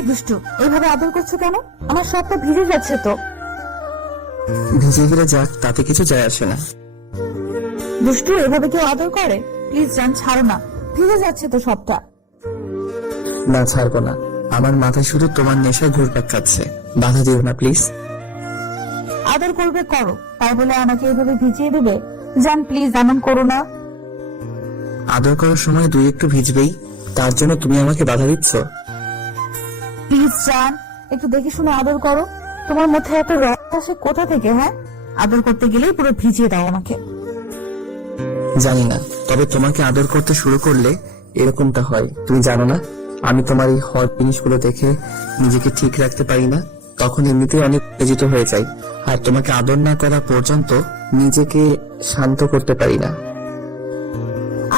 এই দুষ্টু, এইভাবে আদর করছো কেন? আমার সবটা ভিজে যাচ্ছে তো। ভিজে গেলে যাক, তাতে কিছু যায় আসে না। দুষ্টু, এভাবে কেউ আদর করে? প্লিজ জান, ছাড়ো না, ভিজে যাচ্ছে তো সবটা। না, ছাড়বো না। আমার মাথায় শুধু তোমার নেশায় ঘুরপাক খাচ্ছে। বাধা দিও না প্লিজ। আদর করবে করো, তাই বলে আমাকে এভাবে ভিজিয়ে দেবে? জান প্লিজ, এমন করো না। আদর করার সময় দুই একটু ভিজবেই, তার জন্য তুমি আমাকে বাধা দিচ্ছ? প্লিজ জান, একটু দেখে শুনে আদর করো। তোমার মধ্যে এত রস আসে কোথা থেকে? হ্যাঁ, আদর করতে গেলেই পুরো ভিজিয়ে দাও আমাকে। জানি না, তবে তোমাকে আদর করতে শুরু করলে এরকমটা হয়। তুমি জানো না, আমি তোমার এই হট জিনিসগুলো দেখে নিজেকে ঠিক রাখতে পারি না। তখন এমনিতেই অনেক উত্তেজিত হয়ে যাই, আর তোমাকে আদর না করা পর্যন্ত নিজেকে শান্ত করতে পারি না।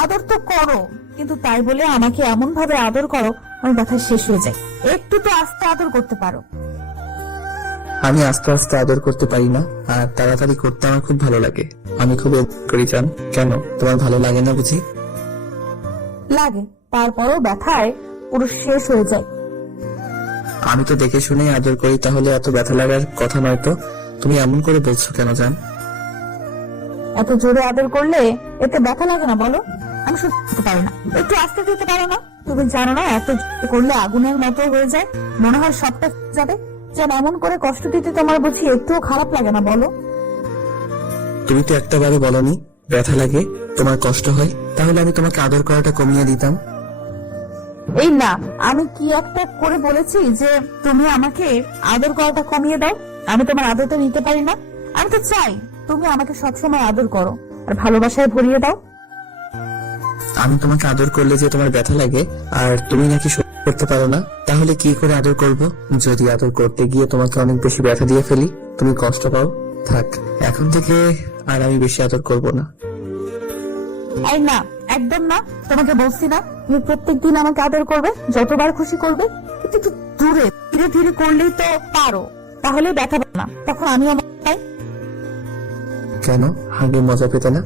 আদর তো করো, কিন্তু তাই বলে আমাকে এমন ভাবে আদর করো আমার ব্যথা শেষ হয়ে যায়। একটু তো আস্তে আদর করতে পারো। আমি আস্তে আস্তে আদর করতে পারি না, আর তাড়াতাড়ি করতে আমার খুব ভালো লাগে। আমি খুব এনজয় করি। জান, কেন তোমার ভালো লাগে না বুঝি? লাগে, তারপরও ব্যথায় পুরো শেষ হয়ে যায়। আমি তো দেখে শুনে আদর করি, তাহলে এত ব্যথা লাগার কথা নয় তো। তুমি এমন করে বলছো কেন জান? এত জোরে আদর করলে এতে ব্যথা লাগে না বলো? আমি সত্যি পারি না, একটু আস্তে দিতে পারো না? তুমি জানো না, এত জোরে করলে আগুনের মতো হয়ে যায়, মনে হয় সবটা যাবে। যেন এমন করে কষ্ট দিতে তোমার বুঝি একটুও খারাপ লাগে না বলো? তুমি তো একটাবারও বলনি ব্যথা লাগে, তোমার কষ্ট হয়। তাহলে আমি তোমাকে আদর করাটা কমিয়ে দিতাম। এই না, আমি কি একটা করে বলেছি যে তুমি আমাকে আদর করাটা কমিয়ে দাও? আমি তোমার আদরটা নিতে পারি না। আমি তো চাই তুমি আমাকে সবসময় আদর করো আর ভালোবাসায় ভরিয়ে দাও। আমি তোমাকে আদর করলে যে তোমার ব্যথা লাগে, আর তুমি নাকি সহ্য করতে পারো না, তাহলে কি করে আদর করব? যদি আদর করতে গিয়ে তোমাকে অনেক বেশি ব্যথা দিয়ে ফেলি, তুমি কষ্ট পাও, থাক, এখন থেকে আর আমি বেশি আদর করব না। এই না, একদম না। তোমাকে বলছি না তুমি প্রত্যেকদিন আমাকে আদর করবে, যতবার খুশি করবে, কিন্তু একটু দূরে ধীরে ধীরে করলেই তো পারো, তাহলে ব্যথা পাবে না। তখন আমি আমার পাই। কেন আগে মজা পেতে না?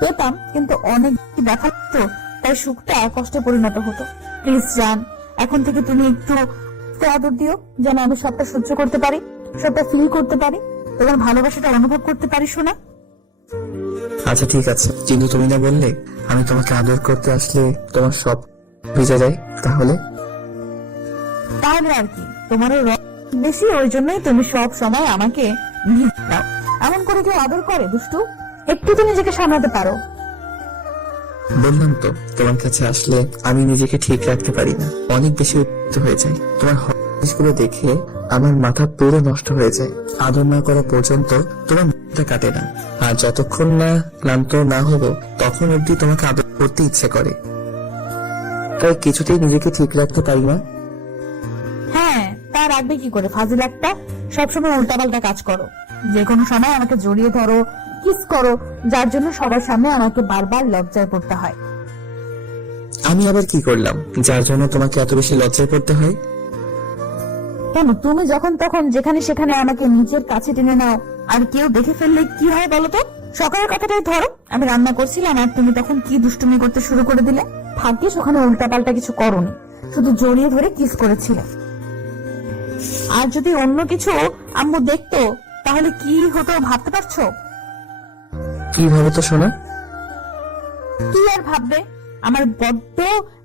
পেতাম, কিন্তু অনেক ব্যথা লাগতো, তাই সুখটা কষ্টে পরিণত হতো। প্লিজ জান, এখন থেকে তুমি একটু আদর দিও, যেন আমি সবটা সহ্য করতে পারি, সবটা ফিল করতে পারি, তোমার ভালোবাসাটা অনুভব করতে পারি। শোনা? আচ্ছা ঠিক আছে, কিন্তু তুমি না বললে আমি তোমাকে আদর করতে আসলে তোমার সব ভিজে যায়? তাহলে তাহলে আর কি, তোমারও রস বেশি, ওই জন্যই তুমি সব সময় আমাকে ভিজে দাও। এমন করে কেউ আদর করে দুষ্টু? একটু তো নিজেকে সামলাতে পারো। বললাম তো, তোমার কাছে আসলে আমি নিজেকে ঠিক রাখতে পারি না, অনেক বেশি উত্তেজিত হয়ে যায়। তোমার জিনিসগুলো দেখে আমার মাথা পুরো নষ্ট হয়ে যায়। আদর না করা পর্যন্ত তোমার মাথা কাটে না, আর যতক্ষণ না ক্লান্ত না হব তখন অব্দি তোমাকে আদর করতে ইচ্ছে করে। তাই কিছুতেই নিজেকে ঠিক রাখতে পারি না। হ্যাঁ, তা রাখবে কি করে? ফাজিল একটা, সবসময় উল্টাপাল্টা কাজ করো। যে কোনো সময় আমাকে জড়িয়ে ধরো, কিস করো, যার জন্য সবার সামনে আমাকে বারবার লজ্জায় পড়তে হয়। আমি আবার কি করলাম যার জন্য তোমাকে এত বেশি লজ্জায় পড়তে হয়? কেন, তুমি যখন তখন যেখানে সেখানে আমাকে নিজের কাছে টেনে নাও, আর কেউ দেখে ফেললে কি হয় বলো তো? সকালের কথাটাই ধরো, আমি রান্না করছিলাম আর তুমি তখন কি দুষ্টুমি করতে শুরু করে দিলে। ভাগ্যিস ওখানে উল্টাপাল্টা কিছু করোনি, শুধু জড়িয়ে ধরে কিস করেছিলে। আর যদি অন্য কিছু আম্মু দেখতো তাহলে কি হতো ভাবতে পারছো? কিভাবে তো শোনা? কি আর ভাববে, আমার বড্ড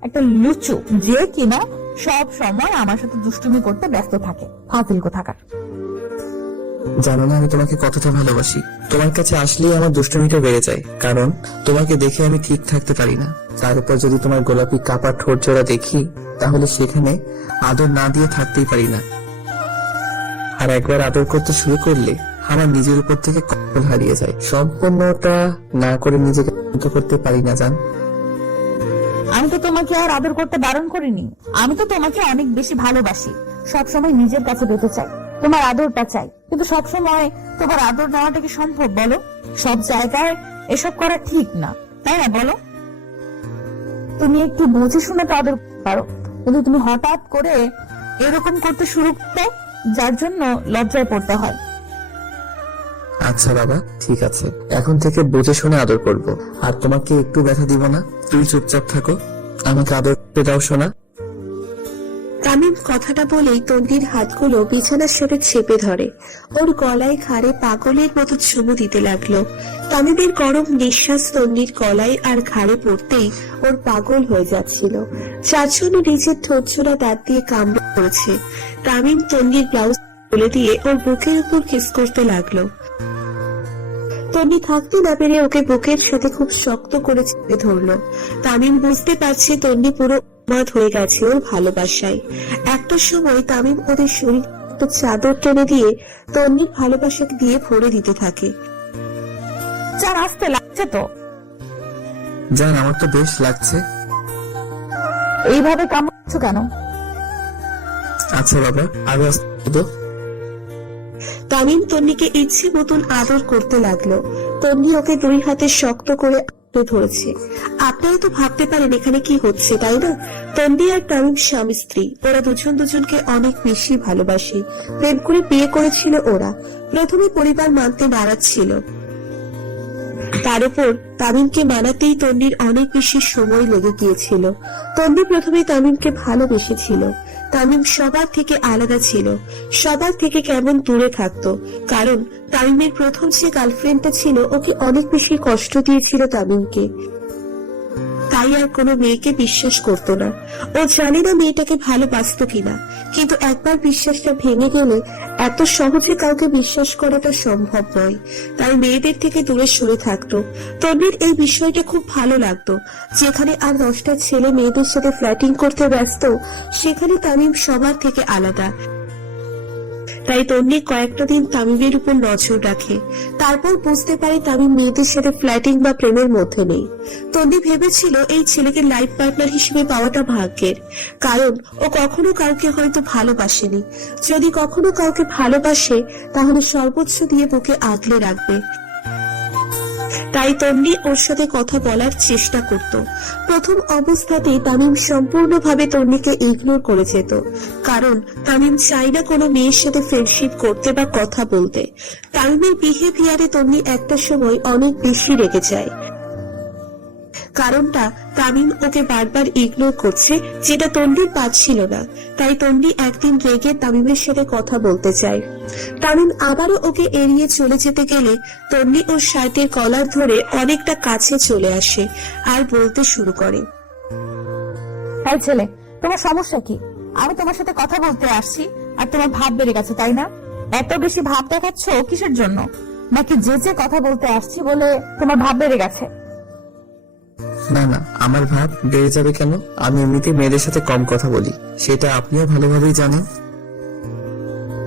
একটা লুচু, যে কিনা সব সময় আমার সাথে দুষ্টুমি করতে ব্যস্ত থাকে। ফাজিল কোথাকার। জানো না আমি তোমাকে কতটা ভালোবাসি। তোমার কাছে আসলেই আমার দুষ্টুমিটা বেড়ে যায়, কারণ তোমাকে দেখে আমি ঠিক থাকতে পারি না। তার উপর যদি তোমার গোলাপি কাপা ঠোঁট জোড়া দেখি, তাহলে সেখানে আদর না দিয়ে থাকতেই পারি না। আর একবার আদর করতে শুরু করলে আমার নিজের উপর থেকে কন্ট্রোল হারিয়ে যায়। সম্পূর্ণটা না করে নিজেকে শান্ত করতে পারি না জান। আমি তো তোমাকে আর আদর করতে বারণ করিনি, আমি তো তোমাকে অনেক বেশি ভালোবাসি, সবসময় নিজের কাছে পেতে চাই, তোমার আদরটা চাই। কিন্তু সবসময় তোমার আদর নেওয়াটা কি সম্ভব বলো? সব জায়গায় এসব করা ঠিক না, তাই না বলো? তুমি একটু বুঝে শুনে তো আদর করতে পারো, কিন্তু তুমি হঠাৎ করে এরকম করতে শুরু করতে, যার জন্য লজ্জায় পড়তে হয়। আচ্ছা বাবা, ঠিক আছে, এখন থেকে বুঝে শুনে আদর করব, আর তোমাকে একটু ব্যথা দিব না। তুমি চুপচাপ থাকো, আমাকে আদর করতে দাও সোনা। তামিম কথাটা বলেই তন্নির হাতগুলো বিছানার সাথে চেপে ধরে, ওর গলায় ঘাড়ে পাগলের মতো চুমু দিতে লাগলো। তামিমের গরম নিঃশ্বাস তন্নির গলায় আর ঘাড়ে পড়তেই ওর পাগল হয়ে যাচ্ছিল, যার জন্য নিজের ঠোঁটজোড়া দাঁত দিয়ে কামড় করেছে। তামিম তন্নির ব্লাউজ খুলে দিয়ে ওর বুকের উপর কিস করতে লাগলো। তন্নি থাকতে না পেরে ওকে বুকের সাথে খুব শক্ত করে চেপে ধরলো। তামিম বুঝতে পারছে তন্নি পুরো উন্মাদ হয়ে গেছে ওর ভালোবাসায়। একটা সময় তামিম ওদের শরীর চাদর টেনে দিয়ে তন্নির ভালোবাসাকে দিয়ে ভরে দিতে থাকে। চার আসতে লাগছে তো। জান, আমার তো বেশ লাগছে। এইভাবে কামড়াচ্ছ কেন? আচ্ছা বাবা, আরো আসতে। তামিম তন্নিকে ইচ্ছে মতন আদর করতে লাগলো। তন্নি ওকে দুই হাতে শক্ত করে আঁকড়ে ধরেছে। আপনারা তো ভাবতে পারেন এখানে কি হচ্ছে, তাই না? তন্নি আর তামিম স্বামী স্ত্রী, ওরা দুজন দুজনকে অনেক বেশি ভালোবাসে। প্রেম করে বিয়ে করেছিল ওরা। প্রথমে পরিবার মানতে নারাজ ছিল, তার উপর তামিমকে মানাতেই তন্নির অনেক বেশি সময় লেগে গিয়েছিল। তন্নি প্রথমে তামিমকে ভালোবেসেছিল। তামিম সবার থেকে আলাদা ছিল, সবার থেকে কেমন দূরে থাকতো, কারণ তামিমের প্রথম যে গার্লফ্রেন্ডটা ছিল ওকে অনেক বেশি কষ্ট দিয়েছিল তামিমকে। তাই আর কোনো মেয়েকে বিশ্বাস করতো না। ও জানে না মেয়েটাকে ভালোবাসতো কিনা, কিন্তু একবার বিশ্বাসটা ভেঙে গেলে এত সহজে কাউকে বিশ্বাস করাটা সম্ভব নয়। তাই মেয়েদের থেকে দূরে সরে থাকতো। তন্নির এই বিষয়টা খুব ভালো লাগতো। যেখানে আর 10টা ছেলে মেয়েদের সাথে ফ্ল্যাটিং করতে ব্যস্ত, সেখানে তামিম সবার থেকে আলাদা। তাই তন্নি কয়েকটা দিন তামিমের উপর নজর রাখে। তারপর বুঝতে পারে তামিম মেয়েদের সাথে ফ্ল্যাটিং বা প্রেমের মধ্যে নেই। তন্নি ভেবেছিল এই ছেলেকে লাইফ পার্টনার হিসেবে পাওয়াটা ভাগ্যের, কারণ ও কখনো কাউকে হয়তো ভালোবাসেনি। যদি কখনো কাউকে ভালোবাসে তাহলে সর্বোচ্চ দিয়ে বুকে আগলে রাখবে। তাই তন্নি ওর সাথে কথা বলার চেষ্টা করত। প্রথম অবস্থাতেই তামিম সম্পূর্ণভাবে তন্নিকে ইগনোর করে যেত, কারণ তামিম চায় না কোনো মেয়ের সাথে ফ্রেন্ডশিপ করতে বা কথা বলতে। তামিমের বিহেভিয়ারে তন্নি একটা সময় অনেক বেশি রেগে যায়। কারণটা তামিম ওকে বারবার ইগনোর করছে, যেটা তন্নির পাচ্ছিল না। তাই তন্নি একদিন রেগে তামিমের সাথে কথা বলতে চায়। তামিম আবারও ওকে এড়িয়ে চলে যেতে গেলে তন্নি ওর শার্টের কলার ধরে অনেকটা কাছে চলে আসে আর বলতে শুরু করে, এই ছেলে, তোমার সমস্যা কি? আমি তোমার সাথে কথা বলতে আসছি আর তোমার ভাব বেড়ে গেছে, তাই না? এত বেশি ভাব দেখাচ্ছ কিসের জন্য? নাকি যে কথা বলতে আসছি বলে তোমার ভাব বেড়ে গেছে? না না, আমার ভাব বেড়ে যাবে কেন? আমি এমনিতে মেয়েদের সাথে কম কথা বলি, সেটা আপনিও ভালোভাবেই জানেন।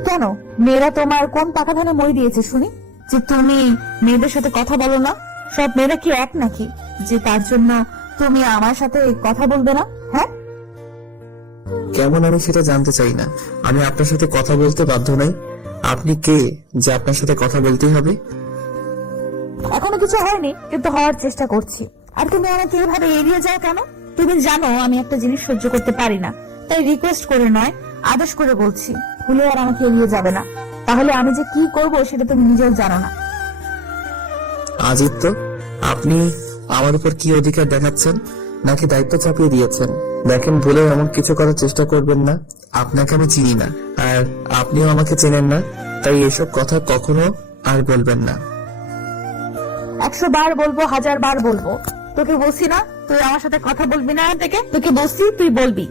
কেন, মেয়েরা তোমার কোন পাকা ধানে মই দিয়েছে শুনি যে তুমি মেয়েদের সাথে কথা বলো না? সব মেয়েরা কি এক নাকি যে তার জন্য তুমি আমার সাথে কথা বলবে না? হ্যাঁ, কেমন আমি সেটা জানতে চাই না। আমি আপনার সাথে কথা বলতে বাধ্য নই। আপনি কে যে আপনার সাথে কথা বলতেই হবে? এখনো কিছু হয়নি, কিন্তু হওয়ার চেষ্টা করছি। আর তুমি আমাকে এভাবে এড়িয়ে যাও কেন? তুমি জানো আমি একটা জিনিস সহ্য করতে পারি না, তাই রিকোয়েস্ট করে নয়, আদেশ করে বলছি, ভুলে আর আমাকে এড়িয়ে যাবে না। তাহলে আমি যে কি করব সেটা তুমি নিজেও জানো না। আদিত্য, আপনি আমার উপর কি অধিকার দেখাচ্ছেন? নাকি দায়িত্ব চাপিয়ে দিয়েছেন? দেখেন, ভুলেও এমন কিছু করার চেষ্টা করবেন না। আপনাকে আমি চিনি না, আর আপনিও আমাকে চেনেন না, তাই এসব কথা কখনো আর বলবেন না। 100 বার বলবো, 1000 বার বলবো। তোকে বলছি না তুই আমার সাথে কথা বলবি না? থেকে তোকে বলছি তুই বলবি।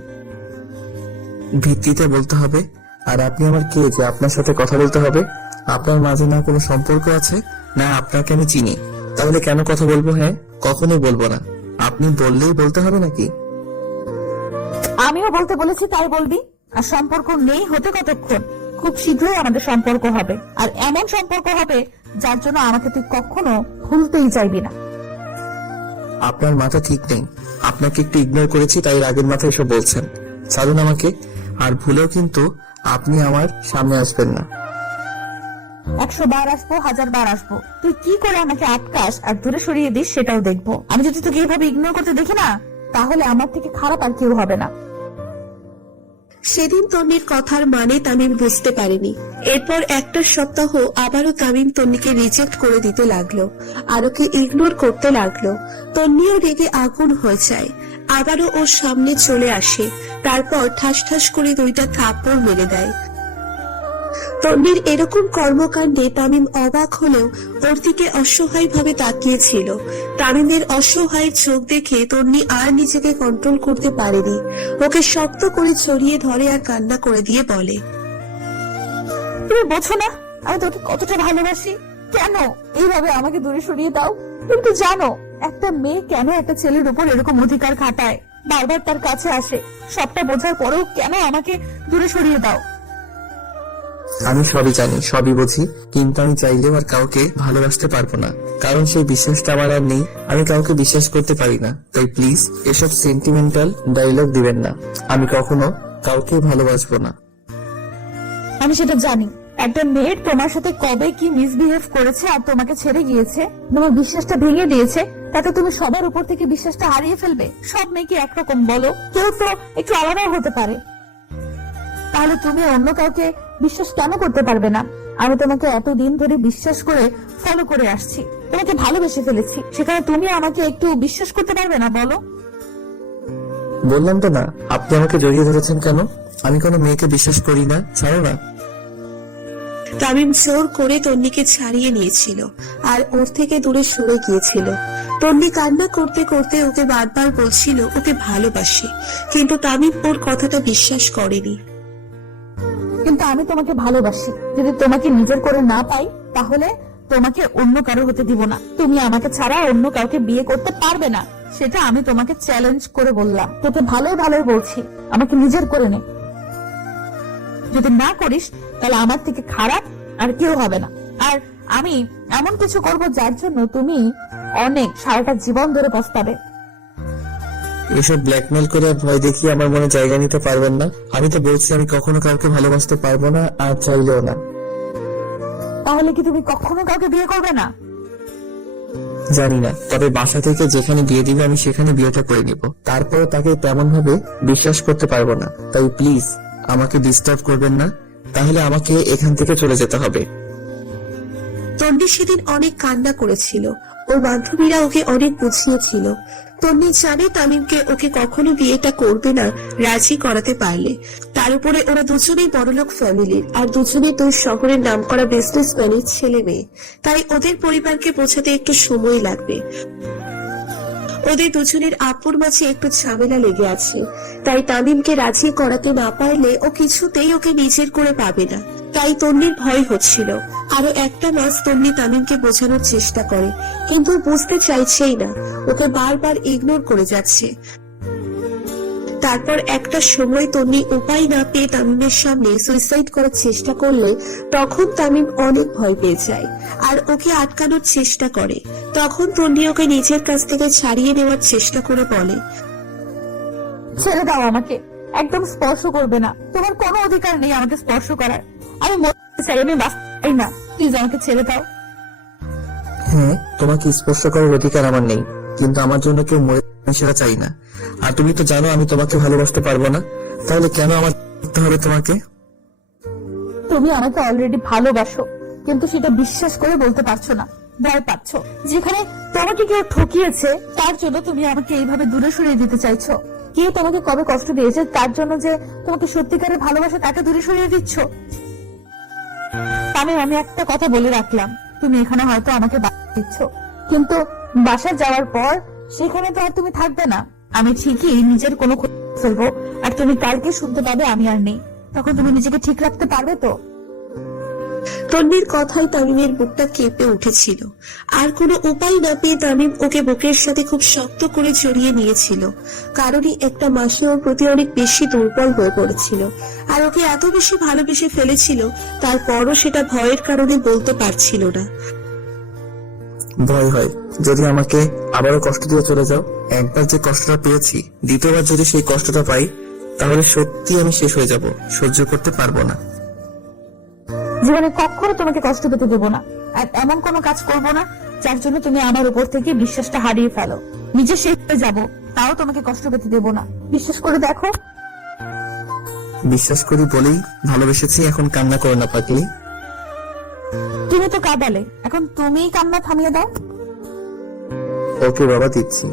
ভিত্তিতে বলতে হবে। আর আপনি আমার কে যে আপনার সাথে কথা বলতে হবে? আপনার মাঝে না কোনো সম্পর্ক আছে, না আপনাকে আমি চিনি। তাহলে কেন কথা বলবো? হ্যাঁ, কখনোই বলবো না। আপনি বললেই বলতে হবে নাকি? আমিও বলতে বলেছি, তাই বলবি। আর সম্পর্ক নেই হতে কতক্ষণ? খুব শীঘ্রই আমাদের সম্পর্ক হবে, আর এমন সম্পর্ক হবে যার জন্য আমাকে তুই কখনো ভুলতেই চাইবি না। আপনার মাথা ঠিক নেই। আপনাকে একটু ইগনোর করেছি, তাই রাগের মাথায় এসব বলছেন। ছাড়ুন আমাকে। আর ভুলেও কিন্তু আপনি আমার সামনে আসবেন না। 100 বার আসবো, 1000 বার আসবো। তুই কি করে আমাকে আটকাস আর দূরে সরিয়ে দিস সেটাও দেখবো। আমি যদি তোকে এইভাবে ইগনোর করতে দেখি না, তাহলে আমার থেকে খারাপ আর কেউ হবে না। সেদিন তন্নির কথার মানে তামিম বুঝতে পারেনি। এরপর একটা সপ্তাহ আবারও তামিম তন্নিকে রিজেক্ট করে দিতে লাগলো আর ওকে ইগনোর করতে লাগলো। তন্নিও রেগে আগুন হয়ে যায়। আবারও ওর সামনে চলে আসে, তারপর ঠাস ঠাস করে 2টা থাপ্পড় মেরে দেয়। তন্বীর এরকম কর্মকাণ্ডে তামিম অবাক হলেও ওর দিকে অসহায় ভাবে তাকিয়েছিল। তামিমের অসহায় চোখ দেখে তন্বী আর নিজেকে কন্ট্রোল করতে পারেনি, ওকে শক্ত করে ছড়িয়ে ধরে আর কান্না করে দিয়ে বলে, তুমি বোঝো না আমি তোকে কতটা ভালোবাসি। কেন এইভাবে আমাকে দূরে সরিয়ে দাও? তুমি তো জানো একটা মেয়ে কেন একটা ছেলের উপর এরকম অধিকার খাটায়, বারবার তার কাছে আসে। সবটা বোঝার পরেও কেন আমাকে দূরে সরিয়ে দাও? আমি সবই জানি, সবই বুঝি, কিন্তু আমি চাইলেও আর কাউকে ভালোবাসতে পারবো না, কারণ সেই বিশ্বাসটা আমার আর নেই। আমি কাউকে বিশ্বাস করতে পারি না, তাই প্লিজ এসব সেন্টিমেন্টাল ডায়লগ দিবেন না। আমি কখনো কাউকে ভালোবাসবো না। আমি সেটা জানি। একটা মেয়ের তোমার সাথে কবে কি মিসবিহেভ করেছে আর তোমাকে ছেড়ে গিয়েছে, তোমার বিশ্বাসটা ভেঙে দিয়েছে, তাতে তুমি সবার উপর থেকে বিশ্বাসটা হারিয়ে ফেলবে? সব মেয়ে কি একরকম বলো? কেউ তো একটু আলাদা হতে পারে। তাহলে তুমি অন্য কাউকে বিশ্বাস কেন করতে পারবে না? আমি তোমাকে এতদিন ধরে বিশ্বাস করে ফলো করে আসছি, তোমাকে ভালোবেসে ফেলেছি, সেখানে তুমি আমাকে একটু বিশ্বাস করতে পারবে না বলো? বললাম তো না, আপনি আমাকে জড়িয়ে ধরেছেন কেন? আমি কোনো মেয়েকে বিশ্বাস করি না, ছাড়ো না। তামিম জোর করে তন্বীকে ছাড়িয়ে নিয়েছিল আর ওর থেকে দূরে সরে গিয়েছিল। তন্বী কান্না করতে করতে ওকে বারবার বলছিল ওকে ভালোবাসে, কিন্তু তামিম ওর কথাটা বিশ্বাস করেনি। কিন্তু আমি তোমাকে ভালোবাসি, যদি তোমাকে নিজের করে না পাই তাহলে তোমাকে অন্য কারো হতে দিব না। তুমি আমাকে ছাড়া অন্য কাউকে বিয়ে করতে পারবে না, সেটা আমি তোমাকে চ্যালেঞ্জ করে বললাম। তোকে ভালোই ভালোই বলছি, আমাকে নিজের করে নে। যদি না করিস তাহলে আমার থেকে খারাপ আর কেউ হবে না। আর আমি এমন কিছু করব যার জন্য তুমি অনেক সারাটা জীবন ধরে পস্তাবে। এসব ব্ল্যাকমেল করে আর ভয় দেখিয়ে আমার মনে জায়গা নিতে পারবেন না। আমি তো বলছি আমি কখনো কাউকে ভালোবাসতে পারবো না, আর চাইলেও না। তাহলে কি তুমি কখনো কাউকে বিয়ে করবে না? জানি না, তবে বাসা থেকে যেখানে বিয়ে দিবে আমি সেখানে বিয়েটা করে নিব। তারপরে তাকে তেমন ভাবে বিশ্বাস করতে পারবো না, তাই প্লিজ আমাকে ডিস্টার্ব করবেন না, তাহলে আমাকে এখান থেকে চলে যেতে হবে। তন্বী সেদিন অনেক কান্না করেছিল, ওর বান্ধবীরা ওকে অনেক বুঝিয়েছিল। তন্বী জানে তামিমকে ওকে কখনো বিয়েটা করবে না রাজি করাতে পারলে। তার উপরে ওরা দুজনেই বড়লোক ফ্যামিলির, আর দুজনেই দুই শহরের নামকরা বিজনেসম্যানের ছেলে মেয়ে, তাই ওদের পরিবারকে বোঝাতে একটু সময় লাগবে। ওদের দুজনের আপুর মাঝে একটু ঝামেলা লেগে আছে, তাই তামিমকে রাজি করাতে না পারলে ও কিছুতেই ওকে নিজের করে পাবে না। তাই তন্বীর ভয় হচ্ছিল। আরো একটা মাস তন্বী তামিমকে বোঝানোর চেষ্টা করে, কিন্তু বুঝতে চাইছেই না, ওকে বারবার ইগনোর করে যাচ্ছে। তারপর একটা সময় তন্বী উপায় না পেয়ে তামিমের সামনে সুইসাইড করার চেষ্টা করলে তখন তামিম অনেক ভয় পেয়ে যায় আর ওকে আটকানোর চেষ্টা করে। তখন তন্বী ওকে নিজের কাছ থেকে ছাড়িয়ে নেওয়ার চেষ্টা করে বলে, ছেড়ে দাও আমাকে, একদম স্পর্শ করবে না। তোমার কোনো অধিকার নেই আমাকে স্পর্শ করার। আমি মরতে চাই, আমি বাঁচতে না। প্লিজ আমাকে ছেড়ে দাও। হ্যাঁ, তোমাকে স্পর্শ করার অধিকার আমার নেই, কিন্তু আমার জন্য কেউ মরে সেটা চাই না। আর তুমি তো জানো আমি তোমাকে ভালোবাসতে পারবো না, তাহলে কেন আমার করতে হবে তোমাকে? তুমি আমাকে অলরেডি ভালোবাসো, কিন্তু সেটা বিশ্বাস করে বলতে পারছো না, ভয় পাচ্ছ। যেখানে তোমাকে কেউ ঠকিয়েছে তার জন্য তুমি আমাকে এইভাবে দূরে সরিয়ে দিতে চাইছো। কেউ তোমাকে কবে কষ্ট দিয়েছে তার জন্য যে তোমাকে সত্যিকারের ভালোবাসা তাকে দূরে সরিয়ে দিচ্ছ। আমি একটা কথা বলে রাখলাম, তুমি এখানে হয়তো আমাকে দিচ্ছ, কিন্তু বাসায় যাওয়ার পর সেখানে তো আর তুমি থাকবে না। আমি ঠিকই নিজের কোনো ফেলবো, আর তুমি কালকে শুনতে পাবে আমি আর নেই। তখন তুমি নিজেকে ঠিক রাখতে পারবে তো? তন্বীর কথায় তামিমের বুকটা কেঁপে উঠেছিল। আর কোনো উপায় না পেয়ে তামিম ওকে বুকের সাথে খুব শক্ত করে জড়িয়ে নিয়েছিল, কারণই একটা মাসে ওর প্রতি অনেক বেশি দুর্বল হয়ে পড়েছিল। আর ওকে এত বেশি ভালোবেসে ফেলেছিল, তারপরও সেটা ভয়ের কারণে বলতে পারছিল না। ভয় হয় যদি আমাকে আবারও কষ্ট দিয়ে চলে যাও। একবার যে কষ্টটা পেয়েছি, দ্বিতীয়বার যদি সেই কষ্টটা পাই তাহলে সত্যি আমি শেষ হয়ে যাব, সহ্য করতে পারবো না। জীবনে কখনো তোমাকে কষ্ট পেতে দেবো না, আর এমন কোনো কাজ করবো না যার জন্য তুমি আমার উপর থেকে বিশ্বাসটা হারিয়ে ফেলো। নিজে শেষ হয়ে যাবো, তাও তোমাকে কষ্ট পেতে দেবো না। বিশ্বাস করে দেখো। বিশ্বাস করি বলেই ভালোবেসেছি, এখন কান্না করো না পাগলি। তুমি তো কাঁদালে, এখন তুমিই কান্না থামিয়ে দাও। ওকে বাবা, দিচ্ছি।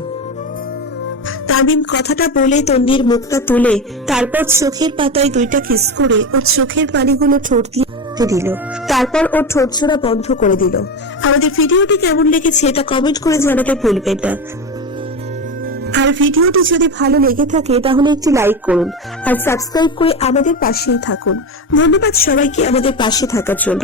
তামিম কথাটা বলে তন্নির মুখটা তুলে তারপর চোখের পাতায় 2টা কিস করে ওর চোখের পানিগুলো ঠোঁট দিয়ে দিল। তারপর ওর ঠোঁট ছোড়া বন্ধ করে দিল। আমাদের ভিডিওটি কেমন লেগেছে এটা কমেন্ট করে জানাতে ভুলবেন না। আর ভিডিওটি যদি ভালো লেগে থাকে তাহলে একটি লাইক করুন আর সাবস্ক্রাইব করে আমাদের পাশেই থাকুন। ধন্যবাদ সবাইকে আমাদের পাশে থাকার জন্য।